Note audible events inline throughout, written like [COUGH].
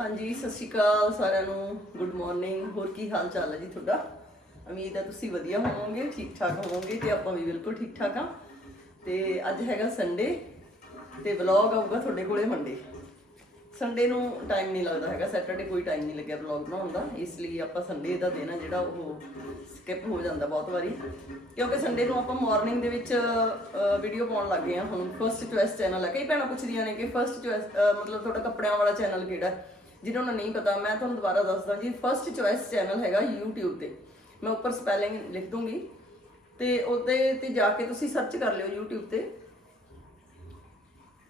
ਹਾਂਜੀ, ਸਤਿ ਸ਼੍ਰੀ ਅਕਾਲ ਸਾਰਿਆਂ ਨੂੰ। ਗੁੱਡ ਮਾਰਨਿੰਗ ਹੋਰ ਕੀ ਹਾਲ ਚਾਲ ਹੈ ਜੀ ਤੁਹਾਡਾ? ਉਮੀਦ ਹੈ ਤੁਸੀਂ ਵਧੀਆ ਹੋਵੋਗੇ, ਠੀਕ ਠਾਕ ਹੋਵੋਗੇ ਤੇ ਆਪਾਂ ਵੀ ਬਿਲਕੁਲ ਠੀਕ ਠਾਕ ਆ ਤੇ ਅੱਜ ਹੈਗਾ ਸੰਡੇ ਤੇ ਵਲੌਗ ਆਊਗਾ ਤੁਹਾਡੇ ਕੋਲੇ ਮੰਡੇ ਸੰਡੇ ਨੂੰ ਟਾਈਮ ਨਹੀਂ ਲੱਗਦਾ ਹੈਗਾ ਸੈਟਰਡੇ ਕੋਈ ਟਾਈਮ ਨਹੀਂ ਲੱਗਿਆ ਵਲੌਗ ਬਣਾਉਣ ਦਾ। ਇਸ ਲਈ ਆਪਾਂ ਸੰਡੇ ਦਾ ਦਿਨ ਆ ਜਿਹੜਾ ਉਹ ਸਕਿਪ ਹੋ ਜਾਂਦਾ ਬਹੁਤ ਵਾਰੀ। ਕਿਉਂਕਿ ਸੰਡੇ ਨੂੰ ਆਪਾਂ ਮਾਰਨਿੰਗ ਦੇ ਵਿੱਚ ਵੀਡੀਓ ਪਾਉਣ ਲੱਗ ਗਏ ਆ ਹੁਣ ਫਰਸਟ ਚੁਆਇਸ ਚੈਨਲ ਹੈ। ਕਈ ਭੈਣਾਂ ਪੁੱਛਦੀਆਂ ਨੇ ਕਿ ਫਰਸਟ ਚੁਆਇਸ ਮਤਲਬ ਤੁਹਾਡਾ ਕੱਪੜਿਆਂ ਵਾਲਾ ਚੈਨਲ ਕਿਹੜਾ ਜਿਨ੍ਹਾਂ ਨੂੰ ਨਹੀਂ ਪਤਾ, ਮੈਂ ਤੁਹਾਨੂੰ ਦੁਬਾਰਾ ਦੱਸਦਾ ਜੀ ਫਰਸਟ ਚੁਆਇਸ ਚੈਨਲ ਹੈਗਾ YouTube ਤੇ। ਮੈਂ ਉੱਪਰ ਸਪੈਲਿੰਗ ਲਿਖ ਦੂੰਗੀ। ਤੇ ਉਹਦੇ ਤੇ ਜਾ ਕੇ ਤੁਸੀਂ ਸਰਚ ਕਰ ਲਿਓ YouTube ਤੇ।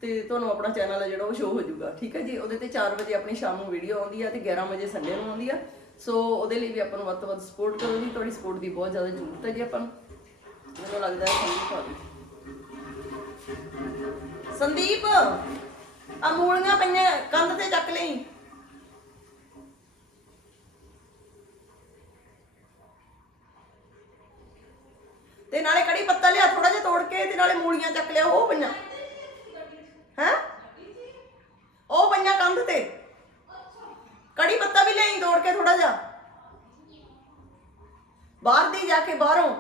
ਤੇ ਤੁਹਾਨੂੰ ਆਪਣਾ ਚੈਨਲ ਹੈ ਜਿਹੜਾ, ਉਹ ਸ਼ੋ ਹੋ ਜਾਊਗਾ। ਠੀਕ ਹੈ ਜੀ? ਉਹਦੇ ਤੇ 4 ਵਜੇ ਆਪਣੀ ਸ਼ਾਮ ਨੂੰ ਵੀਡੀਓ ਆਉਂਦੀ ਹੈ ਤੇ 11 ਵਜੇ ਸੰਡੇ ਨੂੰ ਆਉਂਦੀ ਹੈ ਸੋ ਉਹਦੇ ਲਈ ਵੀ ਆਪਾਂ ਨੂੰ ਵੱਧ ਤੋਂ ਵੱਧ ਸਪੋਰਟ ਕਰੋ ਜੀ। ਤੁਹਾਡੀ ਸਪੋਰਟ ਦੀ ਬਹੁਤ ਜ਼ਿਆਦਾ ਜ਼ਰੂਰਤ ਹੈ ਜੀ ਆਪਾਂ ਨੂੰ। ਮੈਨੂੰ ਲੱਗਦਾ ਹੈ ਸੰਦੀਪ ਆ ਗਈ। ਸੰਦੀਪ ਆ ਮੂਲੀਆਂ ਪਈਆਂ, ਕੰਧ ਤੇ ਨਾਲੇ ਕੜੀ ਪੱਤਾ ਲਿਆ ਥੋੜਾ ਜਿਹਾ ਤੋੜ ਕੇ ਤੇ ਨਾਲੇ ਮੂਲੀਆਂ ਚੱਕ ਲਿਆ ਉਹ ਪਈਆਂ। ਹੈ? ਉਹ ਪਈਆਂ ਕੰਧ ਤੇ। ਕੜੀ ਪੱਤਾ ਵੀ ਲਿਆਈ ਤੋੜ ਕੇ ਥੋੜਾ ਜਿਹਾ। ਬਾਹਰ ਦੀ ਜਾ ਕੇ ਬਾਹਰੋਂ।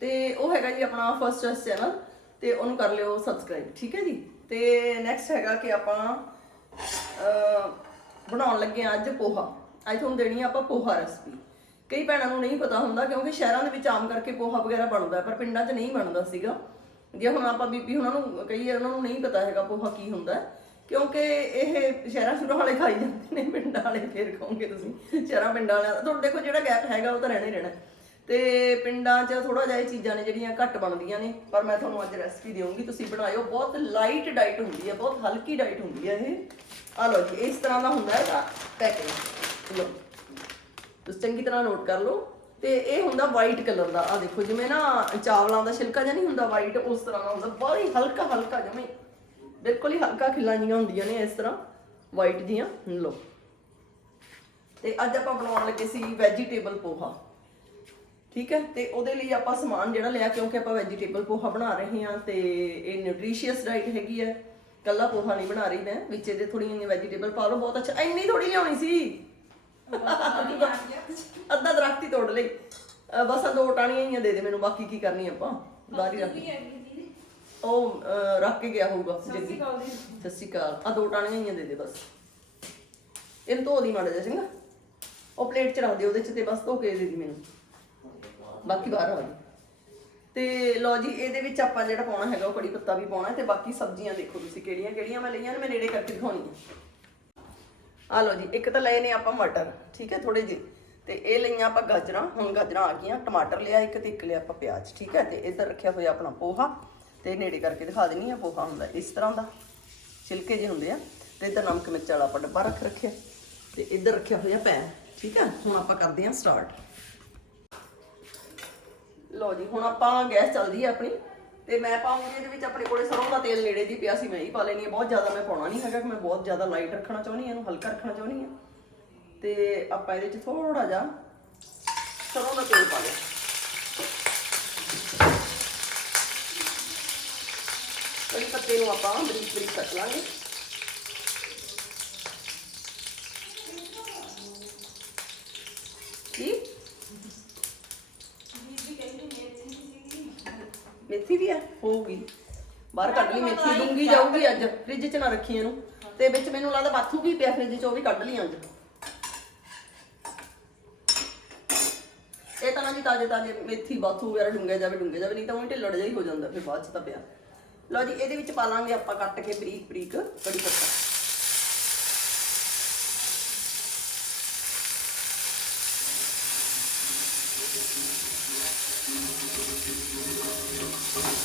ਤੇ ਉਹ ਹੈਗਾ ਜੀ ਆਪਣਾ ਫਸਟ ਚੋਇਸ ਚੈਨਲ ਤੇ ਉਹਨੂੰ ਕਰ ਲਿਓ ਸਬਸਕ੍ਰਾਈਬ ਠੀਕ ਹੈ ਜੀ? ਤੇ ਨੈਕਸਟ ਹੈਗਾ ਕਿ ਆਪਾਂ ਅਹ, ਬਣਾਉਣ ਲੱਗੇ ਹਾਂ ਅੱਜ ਪੋਹਾ। ਅੱਜ ਤੁਹਾਨੂੰ ਦੇਣੀ ਆ ਆਪਾਂ ਪੋਹਾ ਰੈਸਪੀ ਕਈ ਭੈਣਾਂ ਨੂੰ ਨਹੀਂ ਪਤਾ ਹੁੰਦਾ ਕਿਉਂਕਿ ਸ਼ਹਿਰਾਂ ਦੇ ਵਿੱਚ ਆਮ ਕਰਕੇ ਪੋਹਾ ਵਗੈਰਾ ਬਣਦਾ, ਪਰ ਪਿੰਡਾਂ 'ਚ ਨਹੀਂ ਬਣਦਾ ਸੀਗਾ। ਜੇ ਹੁਣ ਆਪਾਂ ਬੀਬੀ ਉਹਨਾਂ ਨੂੰ ਕਈ ਉਹਨਾਂ ਨੂੰ ਨਹੀਂ ਪਤਾ ਹੈਗਾ ਪੋਹਾ ਕੀ ਹੁੰਦਾ। ਕਿਉਂਕਿ ਇਹ ਸ਼ਹਿਰਾਂ ਸ਼ੁਰੂ ਵਾਲੇ ਖਾਈ ਜਾਂਦੇ ਨੇ, ਪਿੰਡਾਂ ਵਾਲੇ ਫੇਰ ਕਹੋਗੇ ਤੁਸੀਂ, ਸ਼ਹਿਰਾਂ ਪਿੰਡਾਂ ਵਾਲਿਆਂ ਦਾ। ਤੁਹਾਡੇ ਦੇਖੋ ਜਿਹੜਾ ਗੈਪ ਹੈਗਾ, ਉਹ ਤਾਂ ਰਹਿਣਾ ਹੀ ਰਹਿਣਾ। ਤੇ ਪਿੰਡਾਂ 'ਚ ਥੋੜਾ ਜਿਹਾ ਇਹ ਚੀਜ਼ਾਂ ਨੇ ਜਿਹੜੀਆਂ ਘੱਟ ਬਣਦੀਆਂ ਨੇ, ਪਰ ਮੈਂ ਤੁਹਾਨੂੰ ਅੱਜ ਰੈਸਪੀ ਦੇਵਾਂਗੀ ਤੁਸੀਂ ਬਣਾਇਓ। ਬਹੁਤ ਲਾਈਟ ਡਾਈਟ ਹੁੰਦੀ ਹੈ, ਬਹੁਤ ਹਲਕੀ ਡਾਈਟ ਹੁੰਦੀ ਹੈ ਇਹ। ਆ ਲਓ ਜੀ ਇਸ ਤਰ੍ਹਾਂ ਦਾ ਹੁੰਦਾ ਹੈ ਪੈਕੇਜ ਲਓ। ਤੁਸੀਂ ਚੰਗੀ ਤਰ੍ਹਾਂ ਨੋਟ ਕਰ ਲਓ। ਤੇ ਇਹ ਹੁੰਦਾ ਵਾਈਟ ਕਲਰ ਦਾ। ਆ ਦੇਖੋ, ਜਿਵੇਂ ਨਾ ਚਾਵਲਾਂ ਦਾ ਛਿਲਕਾ ਜਿਹਾ ਨਹੀਂ ਹੁੰਦਾ ਵਾਈਟ ਉਸ ਤਰ੍ਹਾਂ ਦਾ ਹੁੰਦਾ। ਬਹੁਤ ਹੀ ਹਲਕਾ ਹਲਕਾ ਜਿਵੇਂ, ਬਿਲਕੁਲ ਹੀ ਹਲਕਾ ਖਿੱਲਾਂ ਜੀਆਂ ਹੁੰਦੀਆਂ ਨੇ ਇਸ ਤਰ੍ਹਾਂ ਵਾਈਟ ਜੀਆਂ ਲਓ। ਤੇ ਅੱਜ ਆਪਾਂ ਬਣਾਉਣ ਲੱਗੇ ਸੀ ਵੈਜੀਟੇਬਲ ਪੋਹਾ। ਠੀਕ ਹੈ? ਤੇ ਉਹਦੇ ਲਈ ਆਪਾਂ ਸਮਾਨ ਜਿਹੜਾ ਲਿਆ, ਕਿਉਂਕਿ ਆਪਾਂ ਵੈਜੀਟੇਬਲ ਪੋਹਾ ਬਣਾ ਰਹੇ ਹਾਂ, ਤੇ ਇਹ ਨਿਊਟ੍ਰੀਸ਼ੀਅਸ ਡਾਈਟ ਹੈਗੀ ਹੈ। ਕੱਲਾ ਪੋਹਾ ਨਹੀਂ ਬਣਾ ਰਹੀ ਮੈਂ ਵਿੱਚ ਇਹਦੇ ਥੋੜੀਆਂ ਜਿਹੀਆਂ ਵੈਜੀਟੇਬਲ ਪਾ ਲਓ। ਬਹੁਤ ਅੱਛਾ। ਇੰਨੀ ਥੋੜੀ ਲਿਆਉਣੀ ਸੀ। ਅੱਧਾ ਦਰਖਤ ਹੀ ਤੋੜ ਲਈ। ਅਹ ਬਸ ਆ ਦੋ ਟਾਣੀਆਂ ਹੀ ਦੇ ਦੇ ਮੈਨੂੰ ਬਾਕੀ ਕੀ ਕਰਨੀ ਆਪਾਂ? ਬਾਹਰ ਹੀ ਰੱਖ ਉਹ ਅਹ, ਰੱਖ ਕੇ ਗਿਆ ਹੋਊਗਾ। ਜੱਗੀ ਸਤਿ ਸ਼੍ਰੀ ਅਕਾਲ। ਆ ਦੋ ਟਾਣੀਆਂ ਹੀ ਦੇ ਦੇ ਬਸ। ਇਹਨੂੰ ਧੋ ਦੀ ਮਾੜਾ ਜਿਹਾ ਚੰਗਾ। ਉਹ ਪਲੇਟ ਚ ਰੱਖ ਦੇ ਉਹਦੇ ਚ ਤੇ ਬਸ ਧੋ ਕੇ ਦੇ ਦੀ ਮੈਨੂੰ। ਬਾਕੀ ਬਾਹਰ ਆ ਗਈ ਤੇ ਲਓ ਜੀ ਇਹਦੇ ਵਿੱਚ ਆਪਾਂ ਜਿਹੜਾ ਪਾਉਣਾ ਹੈਗਾ ਉਹ ਕੜੀ ਪੱਤਾ ਵੀ ਪਾਉਣਾ ਤੇ ਬਾਕੀ ਸਬਜ਼ੀਆਂ ਦੇਖੋ ਤੁਸੀਂ ਕਿਹੜੀਆਂ ਕਿਹੜੀਆਂ ਮੈਂ ਲਈਆਂ ਨੇ ਮੈਂ ਨੇੜੇ ਕਰਕੇ ਦਿਖਾਉਣੀ ਹੈ। ਆ ਲਓ ਜੀ, ਇੱਕ ਤਾਂ ਲਏ ਨੇ ਆਪਾਂ ਮਟਰ, ਠੀਕ ਹੈ ਥੋੜੇ ਜਿਹੇ। ਤੇ ਇਹ ਲਈਆਂ ਆਪਾਂ ਗਾਜਰਾਂ, ਹੁਣ ਗਾਜਰਾਂ ਆ ਗਈਆਂ, ਟਮਾਟਰ ਲਿਆ, ਇੱਕ ਤੇ ਇੱਕ ਲਿਆ ਆਪਾਂ ਪਿਆਜ਼, ਠੀਕ ਹੈ, ਤੇ ਇੱਧਰ ਰੱਖਿਆ ਹੋਇਆ ਆਪਣਾ ਪੋਹਾ, ਤੇ ਨੇੜੇ ਕਰਕੇ ਦਿਖਾ ਦਿੰਨੀ ਆ, ਪੋਹਾ ਹੁੰਦਾ ਇਸ ਤਰ੍ਹਾਂ ਦਾ, ਛਿਲਕੇ ਜਿਹੇ ਹੁੰਦੇ ਆ। ਤੇ ਇੱਧਰ ਨਮਕ ਮਿਰਚ ਵਾਲਾ ਆਪਾਂ ਡੱਬਾ ਰੱਖ ਰੱਖਿਆ, ਤੇ ਇੱਧਰ ਰੱਖਿਆ ਹੋਇਆ ਪੈਨ, ਠੀਕ ਹੈ, ਹੁਣ ਆਪਾਂ ਕਰਦੇ ਹਾਂ ਸਟਾਰਟ ਲਓ ਜੀ, ਹੁਣ ਆਪਾਂ ਗੈਸ ਚੱਲਦੀ ਹੈ ਆਪਣੀ। ਤੇ ਮੈਂ ਪਾਉਂਗੀ, ਇਹਦੇ ਵਿੱਚ ਆਪਣੇ ਕੋਲੇ ਸਰੋਂ ਦਾ ਤੇਲ ਨੇੜੇ ਦੀ ਪਿਆ ਸੀ, ਮੈਂ ਹੀ ਪਾ ਲੈਣੀ ਹੈ। ਬਹੁਤ ਜ਼ਿਆਦਾ ਮੈਂ ਪਾਉਣਾ ਨਹੀਂ ਹੈਗਾ ਕਿ ਮੈਂ ਬਹੁਤ ਜ਼ਿਆਦਾ ਲਾਈਟ ਰੱਖਣਾ ਚਾਹੁੰਦੀ ਹਾਂ, ਇਹਨੂੰ ਹਲਕਾ ਰੱਖਣਾ ਚਾਹੁੰਦੀ ਹਾਂ। ਤੇ ਆਪਾਂ ਇਹਦੇ ਵਿੱਚ ਥੋੜਾ ਜਿਹਾ ਸਰੋਂ ਦਾ ਤੇਲ ਪਾ ਲਿਆ। ਕੜੀ ਪੱਤੇ ਨੂੰ ਆਪਾਂ ਬਰੀਕ ਬਰੀਕ ਕੱਟ ਲਾਂਗੇ ਕੀ ਮੇਥੀ ਵੀ ਹੈ ਹੋਊਗੀ। ਬਾਹਰ ਕੱਢ ਲਈ ਮੇਥੀ ਡੂੰਗੀ ਜਾਊਗੀ ਅੱਜ। ਫ੍ਰਿਜ 'ਚ ਨਾ ਰੱਖੀ ਇਹਨੂੰ। ਤੇ ਵਿੱਚ ਮੈਨੂੰ ਲੱਗਦਾ ਬਾਥੂ ਵੀ ਪਿਆ ਫ੍ਰਿਜ 'ਚ ਉਹ ਵੀ ਕੱਢ ਲਈ ਅੱਜ। ਇਹ ਤਾਂ ਨਾ ਜੀ ਤਾਜੇ ਤਾਜੇ ਮੇਥੀ ਬਾਥੂ ਵਗੈਰਾ ਡੂੰਘਿਆ ਜਾਵੇ ਡੂੰਘਿਆ ਜਾਵੇ ਨਹੀਂ ਤਾਂ ਉਹ ਢਿੱਲੜ ਜਿਹਾ ਹੀ ਹੋ ਜਾਂਦਾ ਫਿਰ ਬਾਅਦ 'ਚ ਤਾਂ ਪਿਆ। ਲਓ ਜੀ ਇਹਦੇ ਵਿੱਚ ਪਾ ਲਾਂਗੇ ਆਪਾਂ ਕੱਟ ਕੇ ਬਰੀਕ ਬਰੀਕ ਕੜੀ ਪੱਤਾ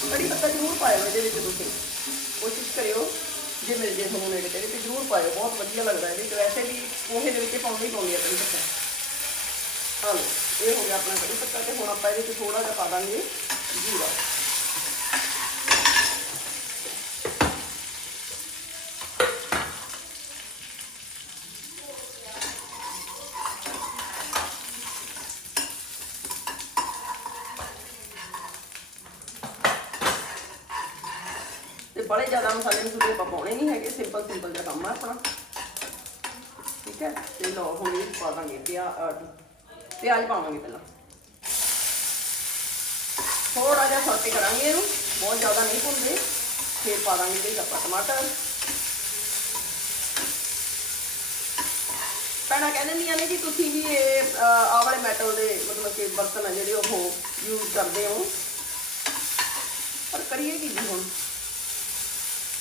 ਕੜੀ ਪੱਤਾ ਜ਼ਰੂਰ ਪਾਇਓ ਇਹਦੇ ਵਿੱਚ ਤੁਸੀਂ ਕੋਸ਼ਿਸ਼ ਕਰਿਓ ਜੇ ਮਿਲ ਜੇ ਤੁਹਾਨੂੰ ਨੇੜੇ ਤੇ ਤੇ ਜ਼ਰੂਰ ਪਾਇਓ, ਬਹੁਤ ਵਧੀਆ ਲੱਗਦਾ ਇਹਦੇ ਵਿੱਚ ਵੈਸੇ ਵੀ ਪੋਹੇ ਦੇ ਵਿੱਚ ਪਾਉਂਦੇ ਹੀ ਪਾਉਂਦੇ ਕੜੀ ਪੱਤਾ। ਹਾਂ ਇਹ ਹੋ ਗਿਆ ਆਪਣਾ ਕੜੀ ਪੱਤਾ ਤੇ ਹੁਣ ਆਪਾਂ ਇਹਦੇ ਵਿੱਚ ਥੋੜਾ ਜਿਹਾ ਪਾ ਦਾਂਗੇ ਜੀਰਾ। ਤੇ ਜ਼ਿਆਦਾ ਮਸਾਲੇ ਮਸੂਲੇ ਆਪਾਂ ਪਾਉਣੇ ਨਹੀਂ ਹੈਗੇ ਸਿੰਪਲ ਸਿੰਪਲ ਜਿਹਾ ਕੰਮ ਆ ਆਪਣਾ। ਠੀਕ ਹੈ? ਤੇ ਲੋ ਹੁਣ ਇਹ ਪਾ ਦਾਂਗੇ ਪਿਆ ਪਿਆਜ਼ ਪਾਵਾਂਗੇ ਪਹਿਲਾਂ। ਥੋੜਾ ਜਿਹਾ ਸੌਟੇ ਕਰਾਂਗੇ ਇਹਨੂੰ ਬਹੁਤ ਜ਼ਿਆਦਾ ਨਹੀਂ ਭੁੰਨਦੇ। ਫਿਰ ਪਾ ਦਾਂਗੇ ਇਹਦੇ ਆਪਾਂ ਟਮਾਟਰ। ਭੈਣਾਂ ਕਹਿ ਦਿੰਦੀਆਂ ਨੇ ਕਿ ਤੁਸੀਂ ਵੀ ਇਹ ਅਹ, ਆਹ ਵਾਲੇ ਮੈਟਲ ਦੇ ਮਤਲਬ ਕਿ ਬਰਤਨ ਆ ਜਿਹੜੇ ਉਹ ਯੂਜ਼ ਕਰਦੇ ਹੋ। ਪਰ ਕਰੀਏ ਕੀ ਜੀ ਹੁਣ?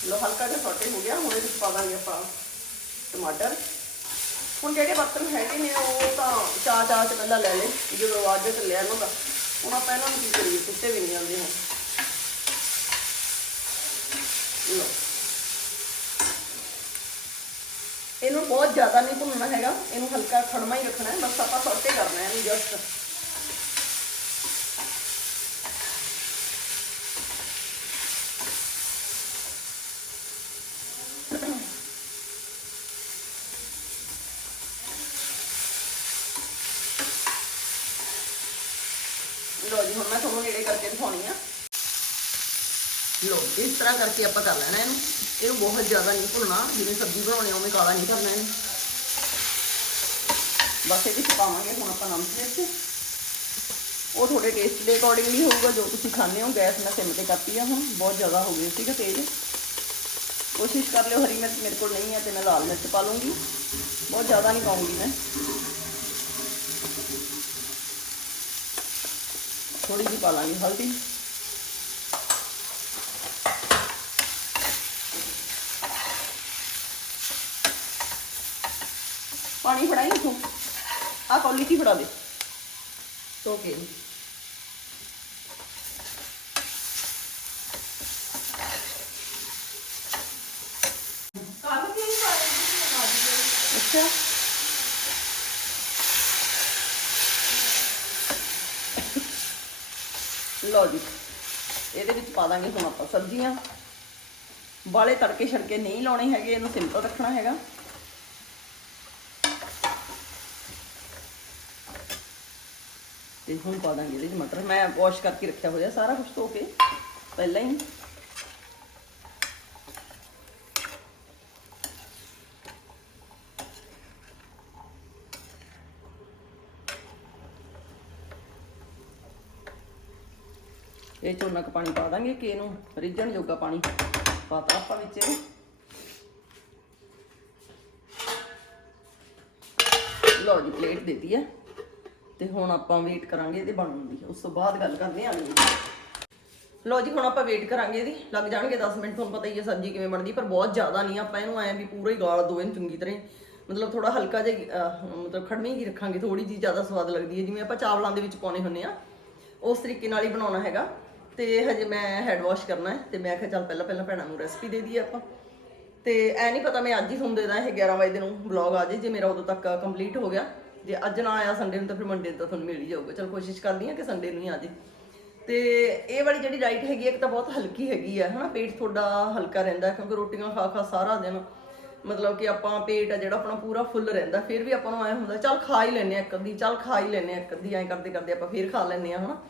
ਲੋ ਹਲਕਾ ਜਿਹਾ ਸੌਟੇ ਹੋ ਗਿਆ, ਹੁਣ ਇਹਦੇ ਪਾ ਦਾਂਗੇ ਆਪਾਂ ਟਮਾਟਰ। ਹੁਣ ਜਿਹੜੇ ਬਰਤਨ ਹੈਗੇ ਨੇ, ਉਹ ਤਾਂ ਚਾ ਚਾ ਚ ਪਹਿਲਾਂ ਲੈ ਲਏ, ਜਦੋਂ ਆਵਾਜ਼ ਚੱਲਿਆ ਇਹਨਾਂ ਦਾ ਹੁਣ ਆਪਾਂ ਇਹਨਾਂ ਨੂੰ ਕੀ ਕਰੀਏ, ਸੁੱਤੇ ਵੀ ਨਹੀਂ ਜਾਂਦੇ ਹੁਣ। ਲੋ ਇਹਨੂੰ ਬਹੁਤ ਜ਼ਿਆਦਾ ਨਹੀਂ ਭੁੰਨਣਾ ਹੈਗਾ, ਇਹਨੂੰ ਹਲਕਾ ਖੜਮਾ ਹੀ ਰੱਖਣਾ ਹੈ, ਬਸ ਆਪਾਂ ਸੌਟੇ ਕਰਨਾ ਹੈ, ਇਹਨੂੰ ਜਸਟ ਜੀ ਹੁਣ ਮੈਂ ਤੁਹਾਨੂੰ ਨੇੜੇ ਕਰਕੇ ਦਿਖਾਉਣੀ ਆ। ਲੋ ਇਸ ਤਰ੍ਹਾਂ ਕਰਕੇ ਆਪਾਂ ਕਰ ਲੈਣਾ ਇਹਨੂੰ। ਇਹਨੂੰ ਬਹੁਤ ਜ਼ਿਆਦਾ ਨਹੀਂ ਭੁੰਨਣਾ। ਜਿਵੇਂ ਸਬਜ਼ੀ ਬਣਾਉਣੀ ਉਵੇਂ ਕਾਲਾ ਨਹੀਂ ਕਰਨਾ ਇਹਨੂੰ। ਬਸ ਇਹਦੇ ਵਿੱਚ ਪਾਵਾਂਗੇ ਹੁਣ ਆਪਾਂ ਨਮਕ ਮਿਰਚ। ਉਹ ਤੁਹਾਡੇ ਟੇਸਟ ਦੇ ਅਕੋਰਡਿੰਗਲੀ ਹੋਊਗਾ ਜੋ ਤੁਸੀਂ ਖਾਂਦੇ ਹੋ। ਗੈਸ ਮੈਂ ਸਿਮ ਤੇ ਕਰਤੀ ਆ ਹੁਣ। ਬਹੁਤ ਜ਼ਿਆਦਾ ਹੋ ਗਈ ਸੀਗਾ ਤੇਜ਼ ਕੋਸ਼ਿਸ਼ ਕਰ ਲਿਓ ਹਰੀ ਮਿਰਚ ਮੇਰੇ ਕੋਲ ਨਹੀਂ ਹੈ ਤੇ ਮੈਂ ਲਾਲ ਮਿਰਚ ਪਾ ਲੂੰਗੀ। ਬਹੁਤ ਜ਼ਿਆਦਾ ਨਹੀਂ ਪਾਉਂਗੀ ਮੈਂ। ਥੋੜੀ ਜਿਹੀ ਪਾ ਲਾਂਗੀ ਹਲਦੀ ਪਾਣੀ ਫੜਾਈ ਇਥੋਂ ਆ ਕੌਲੀ ਕੀ ਫੜਾ ਦੇ ਧੋ ਕੇ ਲਓ ਜੀ। ਇਹਦੇ ਵਿੱਚ ਪਾ ਦਾਂਗੇ ਹੁਣ ਆਪਾਂ ਸਬਜ਼ੀਆਂ। ਬਾਲੇ ਤੜਕੇ ਛੜਕੇ ਨਹੀਂ ਲਾਉਣੇ ਹੈਗੇ, ਇਹਨੂੰ ਸਿੰਪਲ ਰੱਖਣਾ ਹੈਗਾ। ਤੇ ਹੁਣ ਪਾ ਦਾਂਗੇ ਇਹਦੇ ਵਿੱਚ ਮਟਰ। ਮੈਂ ਵਾਸ਼ ਕਰਕੇ ਰੱਖਿਆ ਹੋਇਆ ਸਾਰਾ ਕੁਝ ਧੋ ਕੇ, ਪਹਿਲਾਂ ਹੀ। ਇਹ ਝੋਨਾ ਕ ਪਾਣੀ ਪਾ ਦਾਂਗੇ ਕਿ ਇਹਨੂੰ ਰਿੱਝਣ ਜੋਗਾ ਪਾਣੀ ਪਾਤਾ ਆਪਾਂ ਵਿੱਚ ਇਹਦੇ। ਲਓ ਜੀ ਪਲੇਟ ਦੇ ਦਿੱਤੀ ਹੈ। ਤੇ ਹੁਣ ਆਪਾਂ ਵੇਟ ਕਰਾਂਗੇ ਇਹਦੇ ਬਣਨ ਦੀ। ਉਸ ਤੋਂ ਬਾਅਦ ਗੱਲ ਕਰਦੇ ਹਾਂ ਅਗਲੀ ਲਓ ਜੀ, ਹੁਣ ਆਪਾਂ ਵੇਟ ਕਰਾਂਗੇ ਇਹਦੀ। ਲੱਗ ਜਾਣਗੇ 10 ਮਿੰਟ, ਤੁਹਾਨੂੰ ਪਤਾ ਹੀ ਹੈ ਸਬਜ਼ੀ ਕਿਵੇਂ ਬਣਦੀ, ਪਰ ਬਹੁਤ ਜ਼ਿਆਦਾ ਨਹੀਂ ਆਪਾਂ ਇਹਨੂੰ ਐਂ ਵੀ ਪੂਰਾ ਹੀ ਗਾਲ ਦੋ ਇਹਨੂੰ ਚੰਗੀ ਤਰ੍ਹਾਂ। ਹੀ। ਮਤਲਬ ਥੋੜਾ ਹਲਕਾ ਜਿਹਾ ਮਤਲਬ ਖੜਮੀ ਹੀ ਰੱਖਾਂਗੇ। ਥੋੜੀ ਜੀ ਜ਼ਿਆਦਾ ਸਵਾਦ ਲੱਗਦੀ ਹੈ। ਜਿਵੇਂ ਆਪਾਂ ਚਾਵਲਾਂ ਦੇ ਵਿੱਚ ਪਾਉਣੇ ਹੁੰਨੇ ਆ, ਉਸ ਤਰੀਕੇ ਨਾਲ ਹੀ ਬਣਾਉਣਾ ਹੈਗਾ। ਤੇ ਹਜੇ ਮੈਂ ਹੈਡ ਵਾਸ਼ ਕਰਨਾ ਹੈ ਤੇ ਮੈਂ ਕਿਹਾ ਚੱਲ ਪਹਿਲਾਂ ਪਹਿਲਾਂ ਭੈਣਾਂ ਨੂੰ ਰੈਸਪੀ ਦੇ ਦਈਏ ਆਪਾਂ। ਤੇ ਐ ਨਹੀਂ ਪਤਾ ਮੈਂ ਅੱਜ ਹੀ ਤੁਹਾਨੂੰ ਦੇ ਇਹ 11 ਵਜੇ ਨੂੰ ਵਲੌਗ ਆ ਜੇ ਜੇ ਮੇਰਾ ਉਦੋਂ ਤੱਕ ਕੰਪਲੀਟ ਹੋ ਗਿਆ। ਜੇ ਅੱਜ ਨਾ ਆਇਆ ਸੰਡੇ ਨੂੰ ਤਾਂ ਫਿਰ ਮੰਡੇ ਨੂੰ ਤਾਂ ਤੁਹਾਨੂੰ ਮਿਲ ਹੀ ਜਾਊਗਾ। ਚਲ ਕੋਸ਼ਿਸ਼ ਕਰਦੀ ਹਾਂ ਕਿ ਸੰਡੇ ਨੂੰ ਹੀ ਆ ਜੇ। ਤੇ ਇਹ ਵਾਲੀ ਜਿਹੜੀ ਡਾਈਟ ਹੈਗੀ ਇੱਕ ਤਾਂ ਬਹੁਤ ਹਲਕੀ ਹੈਗੀ ਆ, ਹਨਾ? ਪੇਟ ਤੁਹਾਡਾ ਹਲਕਾ ਰਹਿੰਦਾ ਕਿਉਂਕਿ ਰੋਟੀਆਂ ਖਾ ਖਾ ਸਾਰਾ ਦਿਨ। ਮਤਲਬ ਕਿ ਆਪਾਂ ਪੇਟ ਆ ਜਿਹੜਾ ਆਪਣਾ ਪੂਰਾ ਫੁੱਲ ਰਹਿੰਦਾ, ਫਿਰ ਵੀ ਆਪਾਂ ਨੂੰ ਐ ਹੁੰਦਾ, ਚੱਲ ਖਾ ਹੀ ਲੈਨੇ ਆ ਇੱਕ ਅੱਧੀ, ਚੱਲ ਖਾ ਹੀ ਲੈਨੇ ਆ ਇੱਕ ਅੱਧੀ, ਐਂ ਕਰਦੇ ਕਰਦੇ ਆਪਾਂ ਫਿਰ ਖਾ ਲੈਨੇ ਆ ਹਨਾ?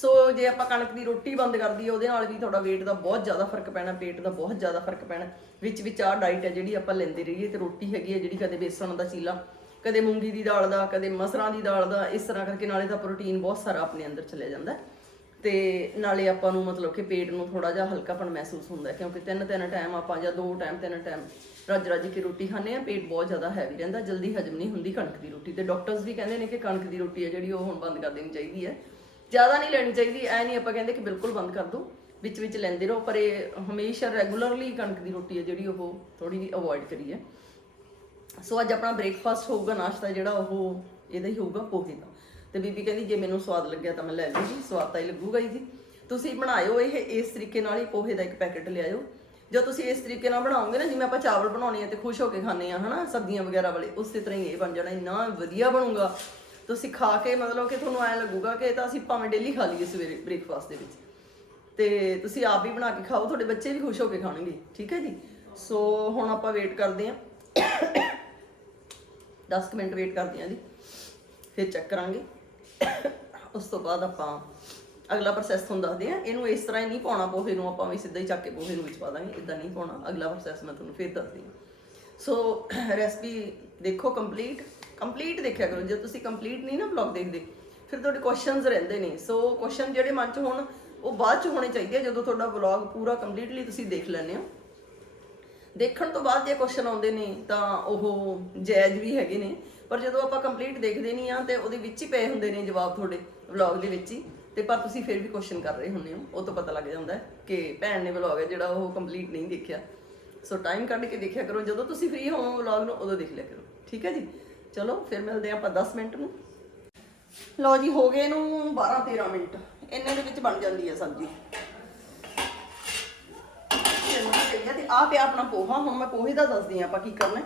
ਸੋ ਜੇ ਆਪਾਂ ਕਣਕ ਦੀ ਰੋਟੀ ਬੰਦ ਕਰ ਦਈਏ, ਉਹਦੇ ਨਾਲ ਵੀ ਤੁਹਾਡਾ weight ਦਾ ਬਹੁਤ ਜ਼ਿਆਦਾ ਫ਼ਰਕ ਪੈਣਾ, ਪੇਟ ਦਾ ਬਹੁਤ ਜ਼ਿਆਦਾ ਫ਼ਰਕ ਪੈਣਾ। ਵਿੱਚ ਵਿੱਚ ਆਹ ਡਾਈਟ ਹੈ ਜਿਹੜੀ ਆਪਾਂ ਲੈਂਦੇ ਰਹੀਏ, ਤੇ ਰੋਟੀ ਹੈਗੀ ਹੈ ਜਿਹੜੀ ਕਦੇ ਬੇਸਣ ਦਾ ਚੀਲਾ, ਕਦੇ ਮੂੰਗੀ ਦੀ ਦਾਲ ਦਾ, ਕਦੇ ਮਸਰਾਂ ਦੀ ਦਾਲ ਦਾ, ਇਸ ਤਰ੍ਹਾਂ ਕਰਕੇ ਨਾਲੇ ਤਾਂ ਪ੍ਰੋਟੀਨ ਬਹੁਤ ਸਾਰਾ ਆਪਣੇ ਅੰਦਰ ਚਲੇ ਜਾਂਦਾ ਹੈ। ਤੇ ਨਾਲੇ ਆਪਾਂ ਨੂੰ ਮਤਲਬ ਕਿ ਪੇਟ ਨੂੰ ਥੋੜਾ ਜਿਹਾ ਹਲਕਾਪਣ ਮਹਿਸੂਸ ਹੁੰਦਾ ਕਿਉਂਕਿ ਤਿੰਨ ਤਿੰਨ ਟਾਈਮ ਆਪਾਂ ਜਾਂ ਦੋ ਟਾਈਮ ਤਿੰਨ ਟਾਈਮ ਰੱਜ ਰੱਜ ਕੇ ਰੋਟੀ ਖਾਂਦੇ ਆ ਪੇਟ ਬਹੁਤ ਜ਼ਿਆਦਾ ਹੈਵੀ ਰਹਿੰਦਾ, ਜਲਦੀ ਹਜਮ ਨਹੀਂ ਹੁੰਦੀ ਕਣਕ ਦੀ ਰੋਟੀ। ਤੇ ਡਾਕਟਰਸ ਵੀ ਕਹਿੰਦੇ ਨੇ ਕਿ ਕਣਕ ਦੀ ਰੋਟੀ ਹੈ ਜਿਹੜੀ ਉਹ ਹੁਣ ਬੰਦ ਕਰ ਦੇਣੀ ਚਾਹੀਦੀ ਹੈ। ਜ਼ਿਆਦਾ ਨਹੀਂ ਲੈਣੀ ਚਾਹੀਦੀ, ਐ ਨਹੀਂ ਆਪਾਂ ਕਹਿੰਦੇ ਕਿ ਬਿਲਕੁਲ ਬੰਦ ਕਰ ਦਿਓ। ਵਿੱਚ ਵਿੱਚ ਲੈਂਦੇ ਰਹੋ, ਪਰ ਇਹ ਹਮੇਸ਼ਾ ਰੈਗੂਲਰਲੀ ਕਣਕ ਦੀ ਰੋਟੀ ਹੈ ਜਿਹੜੀ ਉਹ ਥੋੜੀ ਜਿਹੀ ਅਵੋਇਡ ਕਰੀਏ। ਸੋ ਅੱਜ ਆਪਣਾ ਬ੍ਰੇਕਫਾਸਟ ਹੋਊਗਾ, ਨਾਸ਼ਤਾ ਜਿਹੜਾ ਉਹ ਇਹਦਾ ਹੀ ਹੋਊਗਾ ਪੋਹੇ ਦਾ। ਤੇ ਬੀਬੀ ਕਹਿੰਦੀ, ਜੇ ਮੈਨੂੰ ਸਵਾਦ ਲੱਗਿਆ ਤਾਂ ਮੈਂ ਲੈ ਲੂੰਗੀ ਸਵਾਦ ਤਾਂ ਹੀ ਲੱਗੂਗਾ ਹੀ ਜੀ। ਤੁਸੀਂ ਬਣਾਇਓ ਇਹ, ਇਸ ਤਰੀਕੇ ਨਾਲ ਹੀ ਪੋਹੇ ਦਾ ਇੱਕ ਪੈਕੇਟ ਲਿਆਇਓ। ਜੋ ਤੁਸੀਂ ਇਸ ਤਰੀਕੇ ਨਾਲ ਬਣਾਓਗੇ ਨਾ, ਜਿਵੇਂ ਆਪਾਂ ਚਾਵਲ ਬਣਾਉਣੇ ਆ ਤੇ ਖੁਸ਼ ਹੋ ਕੇ ਖਾਂਦੇ ਆ, ਹਨਾ, ਸਬਜ਼ੀਆਂ ਵਗੈਰਾ ਵਾਲੇ, ਉਸੇ ਤਰ੍ਹਾਂ ਹੀ ਇਹ ਬਣ ਜਾਣਾ, ਇੰਨਾ ਵਧੀਆ ਬਣੂਗਾ। ਤੁਸੀਂ ਖਾ ਕੇ ਮਤਲਬ ਕਿ ਤੁਹਾਨੂੰ ਐ ਲੱਗੂਗਾ ਕਿ ਇਹ ਤਾਂ ਅਸੀਂ ਭਾਵੇਂ ਡੇਲੀ ਖਾ ਲਈਏ ਸਵੇਰੇ ਬ੍ਰੇਕਫਾਸਟ ਦੇ ਵਿੱਚ। ਤੇ ਤੁਸੀਂ ਆਪ ਵੀ ਬਣਾ ਕੇ ਖਾਓ, ਤੁਹਾਡੇ ਬੱਚੇ ਵੀ ਖੁਸ਼ ਹੋ ਕੇ ਖਾਣਗੇ, ਠੀਕ ਹੈ ਜੀ? ਸੋ ਹੁਣ ਆਪਾਂ ਵੇਟ ਕਰਦੇ ਆਂ 10 ਕੁ ਮਿੰਟ ਵੇਟ ਕਰਦੇ ਆਂ ਜੀ। ਫਿਰ ਚੈੱਕ ਕਰਾਂਗੇ। ਉਸ ਤੋਂ ਬਾਅਦ ਆਪਾਂ ਅਗਲਾ ਪ੍ਰੋਸੈਸ ਤੁਹਾਨੂੰ ਦੱਸਦੇ ਆ ਇਹਨੂੰ ਇਸ ਤਰ੍ਹਾਂ ਹੀ ਨਹੀਂ ਪਾਉਣਾ, ਪੋਹੇ ਨੂੰ ਆਪਾਂ ਵੀ ਸਿੱਧਾ ਹੀ ਚੱਕ ਕੇ ਪੋਹੇ ਨੂੰ ਵਿੱਚ ਪਾ ਦਾਂਗੇ ਇਦਾਂ ਨਹੀਂ ਪਾਉਣਾ। ਅਗਲਾ ਪ੍ਰੋਸੈਸ ਮੈਂ ਤੁਹਾਨੂੰ ਫਿਰ ਦੱਸਦੀ ਹਾਂ। ਸੋ ਰੈਸਪੀ ਦੇਖੋ ਕੰਪਲੀਟ ਕੰਪਲੀਟ ਦੇਖਿਆ ਕਰੋ ਜੇ ਤੁਸੀਂ ਕੰਪਲੀਟ ਨਹੀਂ ਨਾ ਵਲੌਗ ਦੇਖਦੇ, ਫਿਰ ਤੁਹਾਡੇ ਕੁਐਸਚਨਸ ਰਹਿੰਦੇ ਨੇ। ਸੋ ਕੁਐਸਚਨ ਜਿਹੜੇ ਮਨ 'ਚ ਹੋਣ, ਉਹ ਬਾਅਦ 'ਚ ਹੋਣੇ ਚਾਹੀਦੇ ਆ, ਜਦੋਂ ਤੁਹਾਡਾ ਵਲੌਗ ਪੂਰਾ ਕੰਪਲੀਟਲੀ ਤੁਸੀਂ ਦੇਖ ਲੈਂਦੇ ਹੋ। ਦੇਖਣ ਤੋਂ ਬਾਅਦ ਜੇ ਕੁਐਸਚਨ ਆਉਂਦੇ ਨੇ, ਤਾਂ ਉਹ ਜਾਇਜ਼ ਵੀ ਹੈਗੇ ਨੇ। ਪਰ ਜਦੋਂ ਆਪਾਂ ਕੰਪਲੀਟ ਦੇਖਦੇ ਨਹੀਂ ਆ, ਤੇ ਉਹਦੇ ਵਿੱਚ ਹੀ ਪਏ ਹੁੰਦੇ ਨੇ ਜਵਾਬ ਤੁਹਾਡੇ ਵਲੌਗ ਦੇ ਵਿੱਚ ਹੀ। ਤੇ ਪਰ ਤੁਸੀਂ ਫਿਰ ਵੀ ਕੁਐਸਚਨ ਕਰ ਰਹੇ ਹੁੰਦੇ ਹੋ। ਉਹ ਤੋਂ ਪਤਾ ਲੱਗ ਜਾਂਦਾ ਕਿ ਭੈਣ ਨੇ ਵਲੌਗ ਹੈ, ਜਿਹੜਾ ਉਹ ਕੰਪਲੀਟ ਨਹੀਂ ਦੇਖਿਆ। ਸੋ ਟਾਈਮ ਕੱਢ ਕੇ ਦੇਖਿਆ ਕਰੋ। ਜਦੋਂ ਤੁਸੀਂ ਫ੍ਰੀ ਹੋਵੋ ਵਲੌਗ ਨੂੰ, ਉਦੋਂ ਦੇਖ ਲਿਆ ਕਰੋ। ਠੀਕ ਹੈ ਜੀ? ਚਲੋ, ਫਿਰ ਮਿਲਦੇ ਹਾਂ ਆਪਾਂ 10 ਮਿੰਟ ਨੂੰ। ਲਓ ਜੀ, ਹੋ ਗਏ ਨੂੰ 12 13 ਮਿੰਟ। ਇੰਨੇ ਦੇ ਵਿੱਚ ਬਣ ਜਾਂਦੀ ਹੈ ਸਬਜ਼ੀ। ਤੇ ਆ ਪਿਆ ਆਪਣਾ ਪੋਹਾ, ਹੁਣ ਮੈਂ ਪੋਹੇ ਦਾ ਦੱਸਦੀ ਹਾਂ ਆਪਾਂ ਕੀ ਕਰਨਾ।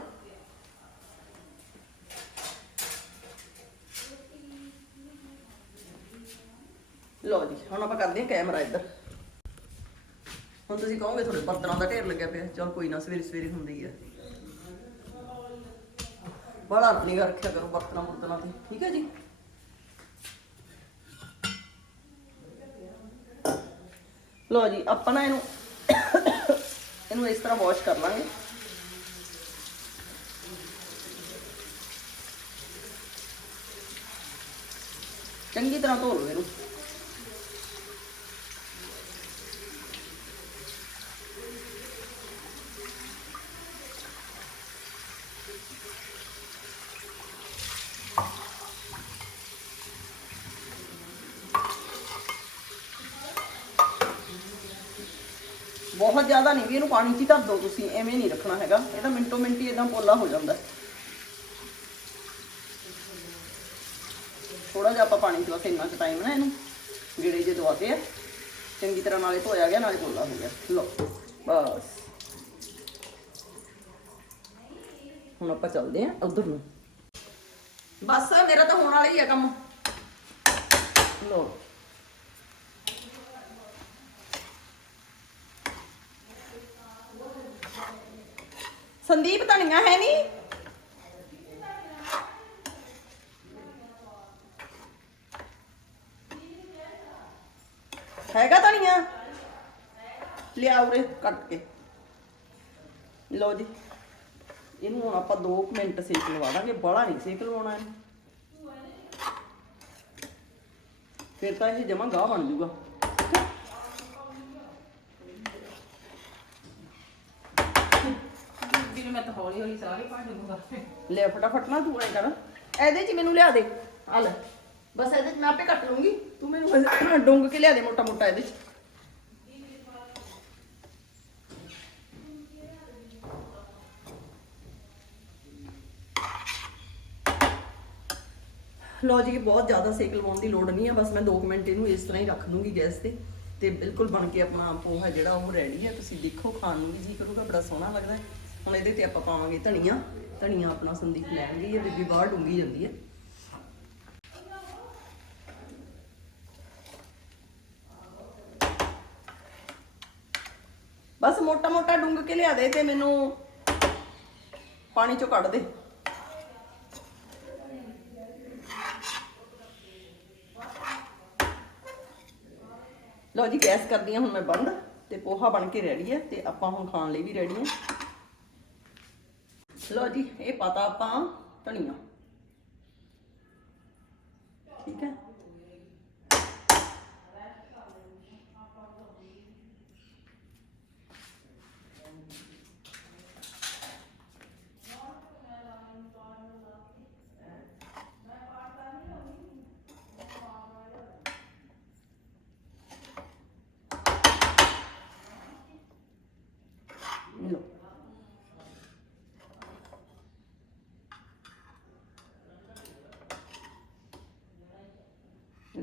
ਲਓ ਜੀ, ਹੁਣ ਆਪਾਂ ਕਰਦੇ ਹਾਂ ਕੈਮਰਾ ਇੱਧਰ। ਹੁਣ ਤੁਸੀਂ ਕਹੋਗੇ ਤੁਹਾਡੇ ਬਰਤਨਾਂ ਦਾ ਢੇਰ ਲੱਗਿਆ ਪਿਆ। ਚਲ ਕੋਈ ਨਾ ਸਵੇਰੇ ਸਵੇਰੇ ਹੁੰਦੀ ਹੈ ਬੜਾ ਨਹੀਂ ਰੱਖਿਆ ਕਰੋ ਬਰਤਨਾਂ ਬਰਤਨਾਂ ਤੇ। ਠੀਕ ਹੈ ਜੀ? ਲਓ ਜੀ, ਆਪਾਂ ਨਾ ਇਹਨੂੰ ਇਹਨੂੰ ਇਸ ਤਰ੍ਹਾਂ ਵਾਸ਼ ਕਰ ਲਾਂਗੇ। ਚੰਗੀ ਤਰ੍ਹਾਂ ਧੋ ਲਓ ਇਹਨੂੰ। ਬਹੁਤ ਜ਼ਿਆਦਾ ਨਹੀਂ ਵੀ ਇਹਨੂੰ ਪਾਣੀ 'ਚ ਹੀ ਧਰ ਦਿਓ ਤੁਸੀਂ, ਐਵੇਂ ਨਹੀਂ ਰੱਖਣਾ ਹੈਗਾ। ਇਹ ਮਿੰਟੋ ਮਿੰਟੀ ਇਦਾਂ ਪੋਲਾ ਹੋ ਜਾਂਦਾ। ਥੋੜਾ ਜਿਹਾ ਆਪਾਂ ਪਾਣੀ 'ਚ ਬਸ ਇੰਨਾ ਕੁ ਟਾਈਮ ਨਾ ਇਹਨੂੰ ਗੇੜੇ ਜੇ ਦਵਾਤੇ ਆ। ਚੰਗੀ ਤਰ੍ਹਾਂ ਨਾਲੇ ਧੋਇਆ ਗਿਆ, ਨਾਲੇ ਪੋਲਾ ਹੋ ਗਿਆ। ਲਓ, ਬਸ। ਹੁਣ ਆਪਾਂ ਚੱਲਦੇ ਆ ਉਧਰ ਨੂੰ। ਬਸ, ਮੇਰਾ ਤਾਂ ਹੋਣ ਵਾਲਾ ਹੀ ਆ ਕੰਮ। ਲਓ। ਸੰਦੀਪ ਧਨੀਆ ਹੈ ਨਹੀਂ? ਹੈਗਾ ਧਨੀਆ? ਲਿਆ ਉਰੇ, ਕੱਟ ਕੇ। ਲਓ ਜੀ। ਇਹਨੂੰ ਹੁਣ ਆਪਾਂ 2 ਮਿੰਟ ਸੇਕ ਲਵਾ ਦਾਂਗੇ ਬੜਾ ਨਹੀਂ ਸੇਕ ਲਵਾਉਣਾ ਇਹਨੂੰ। ਫਿਰ ਤਾਂ ਇਹ ਜਮਾ ਗਾਹ ਬਣ ਜੂਗਾ ਬੀਬੀ ਨੂੰ ਮੈਂ ਤਾਂ ਹੌਲੀ ਹੌਲੀ ਸਾਰੇ ਭਾਂਡੇ ਨੂੰ ਲੈ ਫਟਾਫਟ ਨਾ ਤੂੰ ਐ ਕਰ। ਇਹਦੇ ਚ ਮੈਨੂੰ ਲਿਆ ਦੇ। ਆ ਲੈ। ਬਸ ਇਹਦੇ ਚ ਮੈਂ ਆਪੇ ਕੱਟ ਲੂੰਗੀ ਤੂੰ ਮੈਨੂੰ ਬਸ ਕੇ ਲਿਆ ਦੇ ਮੋਟਾ ਮੋਟਾ ਇਹਦੇ ਚ। ਲੋ ਜੀ, ਬਹੁਤ ਜ਼ਿਆਦਾ ਸੇਕ ਲਵਾਉਣ ਦੀ ਲੋੜ ਨਹੀਂ ਹੈ ਬਸ ਮੈਂ 2 ਮਿੰਟ ਇਹਨੂੰ ਇਸ ਤਰ੍ਹਾਂ ਹੀ ਰੱਖ ਦੂੰਗੀ ਗੈਸ ਤੇ। ਤੇ ਬਿਲਕੁਲ ਬਣ ਕੇ ਆਪਣਾ ਪੋਹਾ ਜਿਹੜਾ ਉਹ ਰੈਡੀ ਹੈ। ਤੁਸੀਂ ਦੇਖੋ, ਖਾਣ ਨੂੰ ਵੀ ਜੀ ਕਰੂਗਾ, ਬੜਾ ਸੋਹਣਾ ਲੱਗਦਾ ਹੈ। ਹੁਣ ਇਹਦੇ ਤੇ ਆਪਾਂ ਪਾਵਾਂਗੇ ਧਨੀਆ। ਧਨੀਆ ਆਪਣਾ ਸੰਦੀਪ ਲੈ ਗਈ ਹੈ, ਬੀਬੀ ਬਾਹਰ ਡੂੰਗੀ ਜਾਂਦੀ ਹੈ। ਬਸ ਮੋਟਾ ਮੋਟਾ ਡੁੰਗ ਕੇ ਲਿਆ ਦੇ ਤੇ ਮੈਨੂੰ ਪਾਣੀ ਚੋਂ ਕੱਢ ਦੇ। ਲਓ ਜੀ, ਗੈਸ ਕਰਦੀ ਹਾਂ, ਹੁਣ ਮੈਂ ਬੰਦ ਤੇ ਪੋਹਾ ਬਣ ਕੇ ਰੈਡੀ ਹੈ ਤੇ ਆਪਾਂ ਹੁਣ ਖਾਣ ਲਈ ਵੀ ਰੈਡੀ ਹਾਂ। ਲਓ ਜੀ ਇਹ ਪਤਾ ਆਪਾਂ ਧਨੀਆ। ਠੀਕ ਹੈ ਲਓ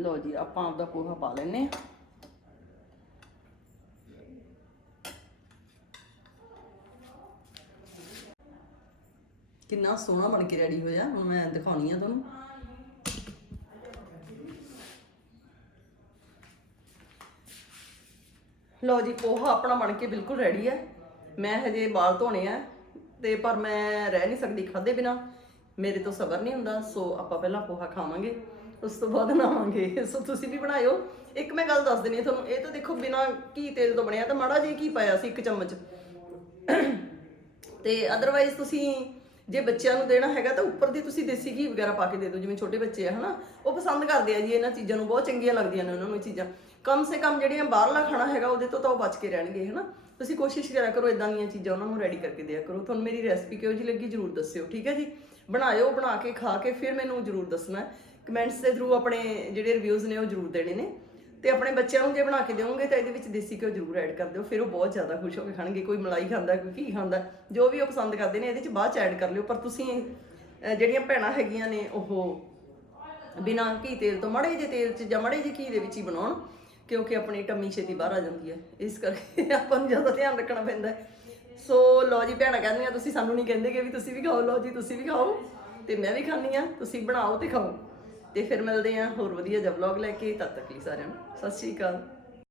ਲੋ ਜੀ, ਆਪਾਂ ਆਪਦਾ ਪੋਹਾ ਪਾ ਲੈਨੇ ਆ ਕਿੰਨਾ ਸੋਹਣਾ ਬਣ ਕੇ ਰੈਡੀ ਹੋਇਆ, ਹੁਣ ਮੈਂ ਦਿਖਾਉਣੀ ਆ ਤੁਹਾਨੂੰ। ਲਓ ਜੀ ਪੋਹਾ ਆਪਣਾ ਬਣ ਕੇ ਬਿਲਕੁਲ ਰੈਡੀ ਹੈ ਮੈਂ ਹਜੇ ਬਾਲ ਧੋਣੇ ਆ, ਤੇ ਪਰ ਮੈਂ ਰਹਿ ਨਹੀਂ ਸਕਦੀ ਖਾਦੇ ਬਿਨਾ। ਮੇਰੇ ਤੋਂ ਸਬਰ ਨਹੀਂ ਹੁੰਦਾ, ਸੋ ਆਪਾਂ ਪਹਿਲਾਂ ਪੋਹਾ ਖਾਵਾਂਗੇ। ਉਸ ਤੋਂ ਬਾਅਦ ਬਣਾਵਾਂਗੇ। ਸੋ ਤੁਸੀਂ ਵੀ ਬਣਾਇਓ। ਇੱਕ ਮੈਂ ਗੱਲ ਦੱਸ ਦਿੰਦੀ ਹਾਂ ਤੁਹਾਨੂੰ। ਇਹ ਤਾਂ ਦੇਖੋ ਬਿਨਾ ਘੀ ਤੇਲ ਤੋਂ ਬਣਿਆ ਤਾਂ ਮਾੜਾ ਜਿਹਾ ਕੀ ਪਾਇਆ ਸੀ ਇੱਕ ਚਮਚ। ਤੇ ਅਦਰਵਾਈਜ਼ ਤੁਸੀਂ ਜੇ ਬੱਚਿਆਂ ਨੂੰ ਦੇਣਾ ਹੈਗਾ ਤਾਂ ਉੱਪਰ ਦੀ ਤੁਸੀਂ ਦੇਸੀ ਘੀ ਵਗੈਰਾ ਪਾ ਕੇ ਦੇ ਦਿਓ, ਜਿਵੇਂ ਛੋਟੇ ਬੱਚੇ ਆ, ਹਨਾ। ਉਹ ਪਸੰਦ ਕਰਦੇ ਆ ਜੀ, ਇਹਨਾਂ ਚੀਜ਼ਾਂ ਨੂੰ। ਬਹੁਤ ਚੰਗੀਆਂ ਲੱਗਦੀਆਂ ਨੇ ਉਹਨਾਂ ਨੂੰ ਇਹ ਚੀਜ਼ਾਂ। ਕਮ ਸੇ ਕਮ ਜਿਹੜੀਆਂ ਬਾਹਰਲਾ ਖਾਣਾ ਹੈਗਾ, ਉਹਦੇ ਤੋਂ ਤਾਂ ਉਹ ਬਚ ਕੇ ਰਹਿਣਗੇ, ਹਨਾ। ਤੁਸੀਂ ਕੋਸ਼ਿਸ਼ ਕਰਿਆ ਕਰੋ ਇਦਾਂ ਦੀਆਂ ਚੀਜ਼ਾਂ ਉਹਨਾਂ ਨੂੰ ਰੈਡੀ ਕਰਕੇ ਦਿਆ ਕਰੋ। ਤੁਹਾਨੂੰ ਮੇਰੀ ਰੈਸਪੀ ਕਿਹੋ ਜਿਹੀ ਲੱਗੀ ਜਰੂਰ ਦੱਸਿਓ, ਠੀਕ ਹੈ ਜੀ? ਬਣਾਇਓ, ਬਣਾ ਕੇ, ਖਾ ਕੇ, ਫਿਰ ਮੈਨੂੰ ਜਰੂਰ ਦੱਸਣਾ। ਕਮੈਂਟਸ ਦੇ ਥਰੂ ਆਪਣੇ ਜਿਹੜੇ ਰਿਵਿਊਜ਼ ਨੇ ਉਹ ਜਰੂਰ ਦੇਣੇ ਨੇ। ਤੇ ਆਪਣੇ ਬੱਚਿਆਂ ਨੂੰ ਜੇ ਬਣਾ ਕੇ ਦਿਓਗੇ ਤਾਂ ਇਹਦੇ ਵਿੱਚ ਦੇਸੀ ਘਿਓ ਜ਼ਰੂਰ ਐਡ ਕਰ ਦਿਓ, ਫਿਰ ਉਹ ਬਹੁਤ ਜ਼ਿਆਦਾ ਖੁਸ਼ ਹੋ ਕੇ ਖਾਣਗੇ। ਕੋਈ ਮਲਾਈ ਖਾਂਦਾ, ਕੋਈ ਘੀ ਖਾਂਦਾ, ਜੋ ਵੀ ਉਹ ਪਸੰਦ ਕਰਦੇ ਨੇ, ਇਹਦੇ ਚ ਬਾਅਦ ਚ ਐਡ ਕਰ ਲਿਓ। ਪਰ ਤੁਸੀਂ ਜਿਹੜੀਆਂ ਭੈਣਾਂ ਹੈਗੀਆਂ ਨੇ, ਉਹ ਬਿਨਾਂ ਘੀ ਤੇਲ ਤੋਂ, ਮੜੇ ਜੇ ਤੇਲ ਚ ਜਾਂ ਮੜੇ ਜੇ ਘੀ ਦੇ ਵਿੱਚ ਹੀ ਬਣਾਉਣ, ਕਿਉਂਕਿ ਆਪਣੀ ਟੰਮੀ ਛੇਤੀ ਬਾਹਰ ਆ ਜਾਂਦੀ ਹੈ। ਇਸ ਕਰਕੇ [LAUGHS] ਆਪਾਂ ਨੂੰ ਜ਼ਿਆਦਾ ਧਿਆਨ ਰੱਖਣਾ ਪੈਂਦਾ ਹੈ। ਸੋ ਲਓ ਜੀ ਭੈਣਾਂ ਕਹਿੰਦੀਆਂ, ਤੁਸੀਂ ਸਾਨੂੰ ਨਹੀਂ ਕਹਿੰਦੇ ਕਿ ਵੀ ਤੁਸੀਂ ਵੀ ਖਾਓ। ਲਓ ਜੀ, ਤੁਸੀਂ ਵੀ ਖਾਓ। ਤੇ ਮੈਂ ਵੀ ਖਾਂਦੀ ਆ ਤੁਸੀਂ ਬਣਾਓ ਤੇ ਖਾਓ। ਤੇ ਫਿਰ ਮਿਲਦੇ ਆ ਹੋਰ ਵਧੀਆ ਜਿਹਾ ਵਲੌਗ ਲੈ ਕੇ, ਤਦ ਤੱਕ ਲਈ ਸਾਰਿਆਂ ਨੂੰ। ਸਤਿ ਸ਼੍ਰੀ ਅਕਾਲ।